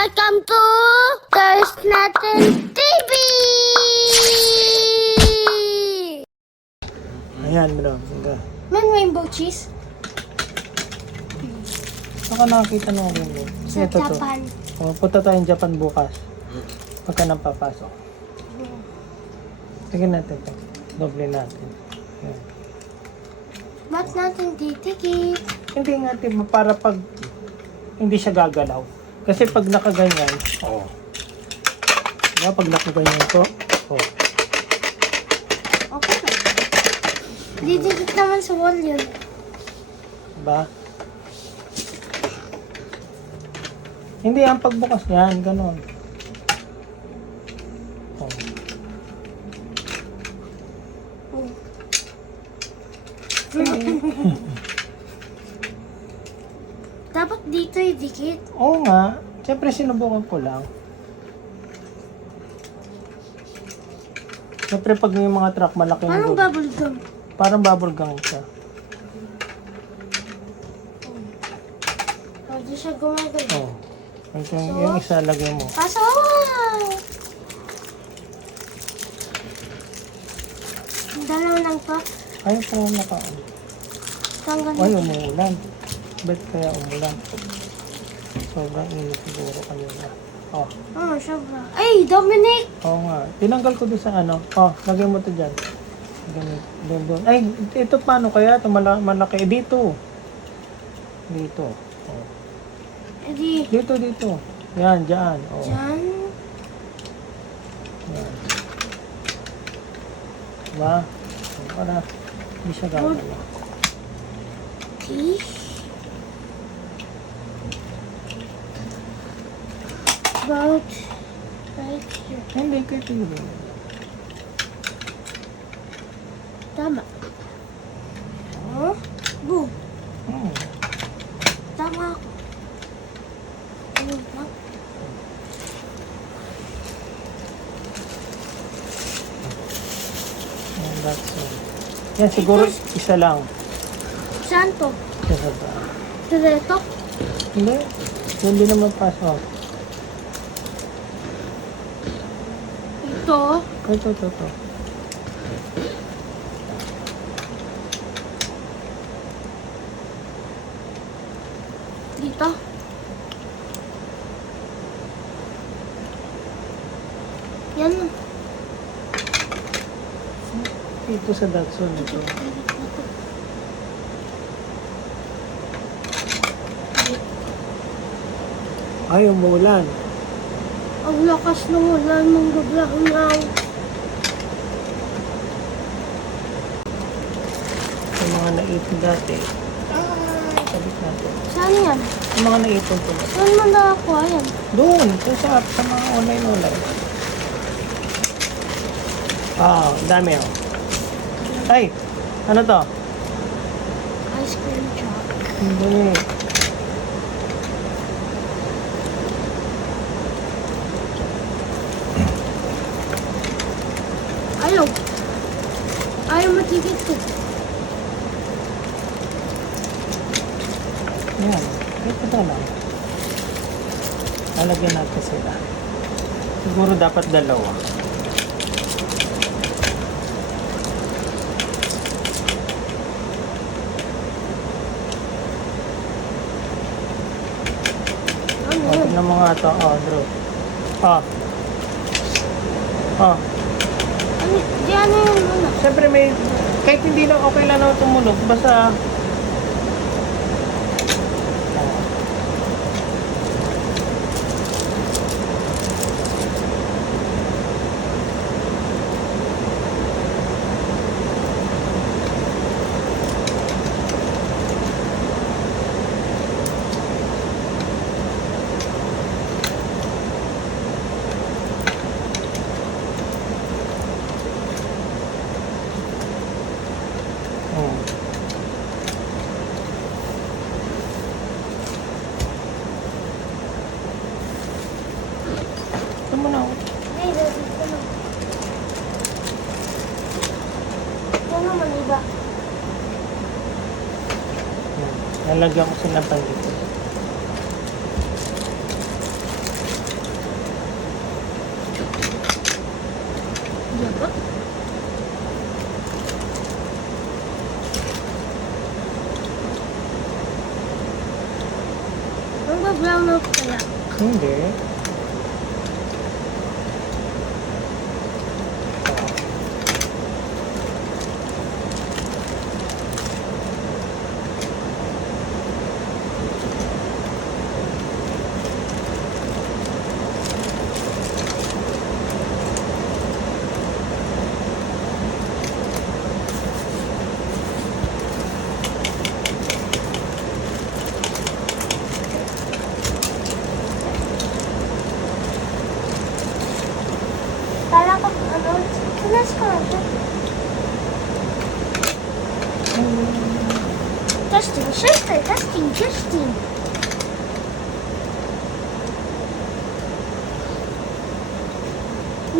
Welcome to There's Natin TV! Ayan, bro. Hangga. Man, rainbow cheese? Saka nakakita nung rin. Sa Japan. Punta tayong Japan bukas. Pagka nang papasok. Tingnan natin ito. Doble natin. Ayan. Ba't natin titikip? Hindi nga, diba, para pag hindi siya gagalaw. Kasi pag nakaganyan, diba, pag nakaganyan ko, Okay na. Didikit naman sa wall yun. diba? Hindi, ang pagbukas yan, ganun. Oh. Dapat dito idikit. Oo nga. Siyempre, sinubukan ko lang. Siyempre, pag yung mga truck, malaki yung Parang gulo. bubble gum. Parang bubble gum siya. Hindi siya gumagalaw. Oo. Yung isa, lagay mo. Pasok! Dalawa lang to. Ayaw ko nakaan. Tanggal Ay, na. umuulan. Ba't kaya umulan? Sobrang init siguro kayo na. Oh, Oh, sobra. Ay, Dominic! oo nga. Tinanggal ko doon sa ano. Oh, lagay mo to dyan. Ganun. Doon. Ay, ito paano kaya? Ito malaki. Dito. Dito. Oh. Edi, Dito. Yan, dyan. Oh. dyan. Yan. Diba? Para hindi siya gagawin. Fish. About right here. Hindi, kaya tingin. Tama. Oh, boom. Hmm. Tama ako. Ano ba? And that's all. Yan, siguro isa lang. Saan to? Isa ba? Direto? Hindi. Yan din naman pasok. Ito? Ito. Dito? Yan. Dito sa Datsun ito. Ay, umuulan. Ang lakas ng ulan mong gablangaw. Yung mga naipon dati. Sabit natin. Saan yan? Yung mga naipon ko. Saan mo nakakuha yan? Doon, sa mga online. Ah, dami oh. Ay, ano to? Ice cream truck. Hindi. Ayaw. Ayaw matigit ko. Yan. Ito na lang. Lalagyan natin sila. Siguro dapat dalawa. Ano O, yan? tignan mo nga ito. Oh, Drew. Oh. Oh. Ano? Di ano yun muna? Siyempre may, kahit hindi na okay lang na tumunog, basta ito mo na. Ay, dati ko na. Yan naman iba. Lalagyan ko sila pa dito. Magbabrown out kaya. Hindi. Para ka, ano, kinas ka natin. Testing, syempre, testing.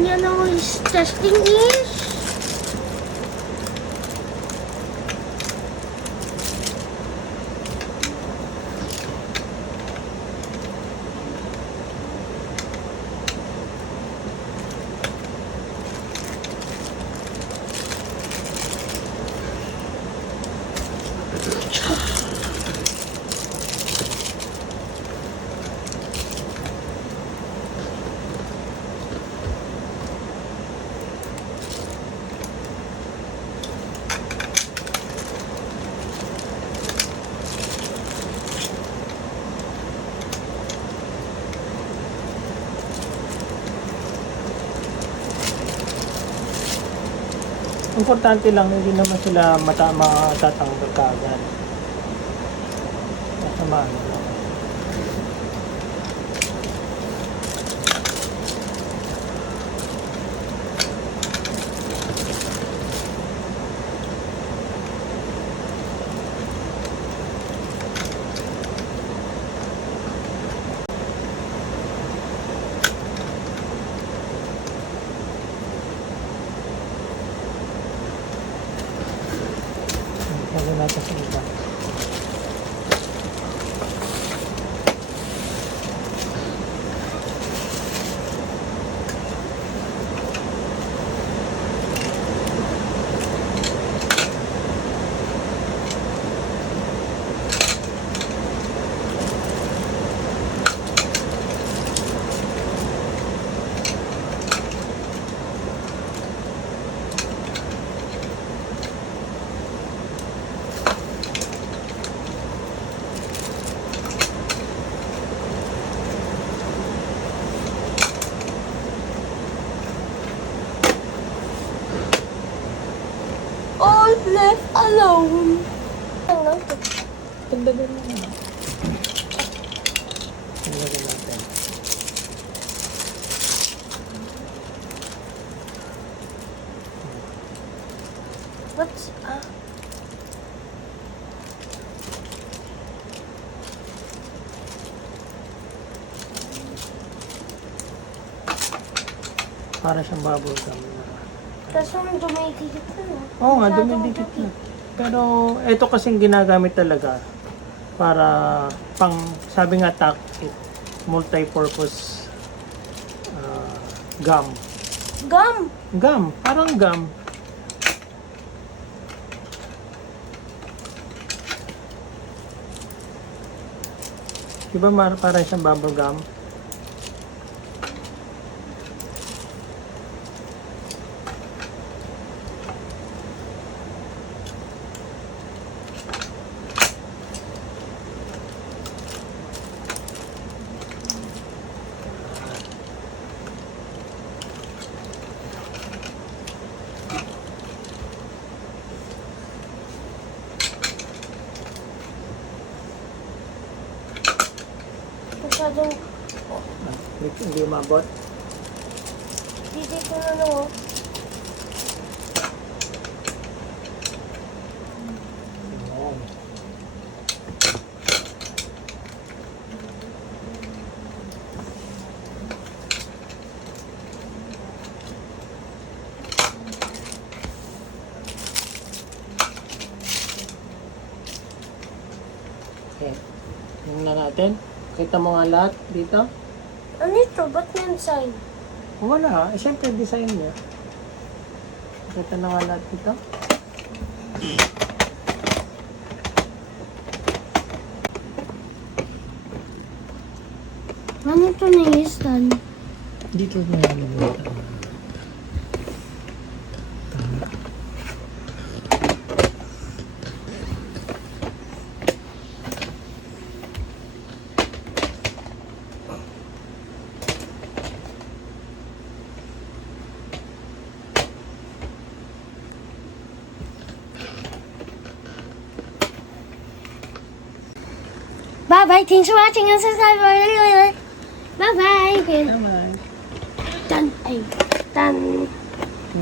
Yan ako is testing is... Importante lang, hindi naman sila matatanggal kaagad. Masama lang. Lagyan natin sa iba. All left alone. Ano to? Tagdagan mo na. Tagdagan natin. What's, Para siyang bubble gum. Kaso nung dumidikit na, no? Oo nga, Masyadong dumidikit na. dikit. Pero ito kasing ginagamit talaga para pang, sabi nga multi-purpose gum. Gum! Gum, parang gum. Diba parang siyang bubble gum? Masyadong Hindi umabot. didikit na, no? Ayan. Okay. Tingnan natin. Kita mo nga lahat dito? Ano ito? Ba't may sign? Wala. Eh, syempre design niya. Kita na nga lahat dito. Ano ito na istan? Dito na yan. Bye-bye. Thanks for watching and subscribe. Bye-bye. Bye-bye. Done. Ay. Done.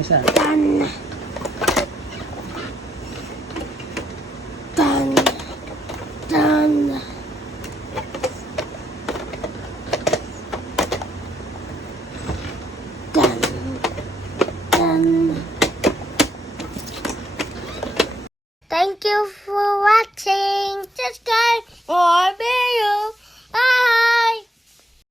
Isa. Done. Done. Done. Done. Done. Thank you for watching. Subscribe.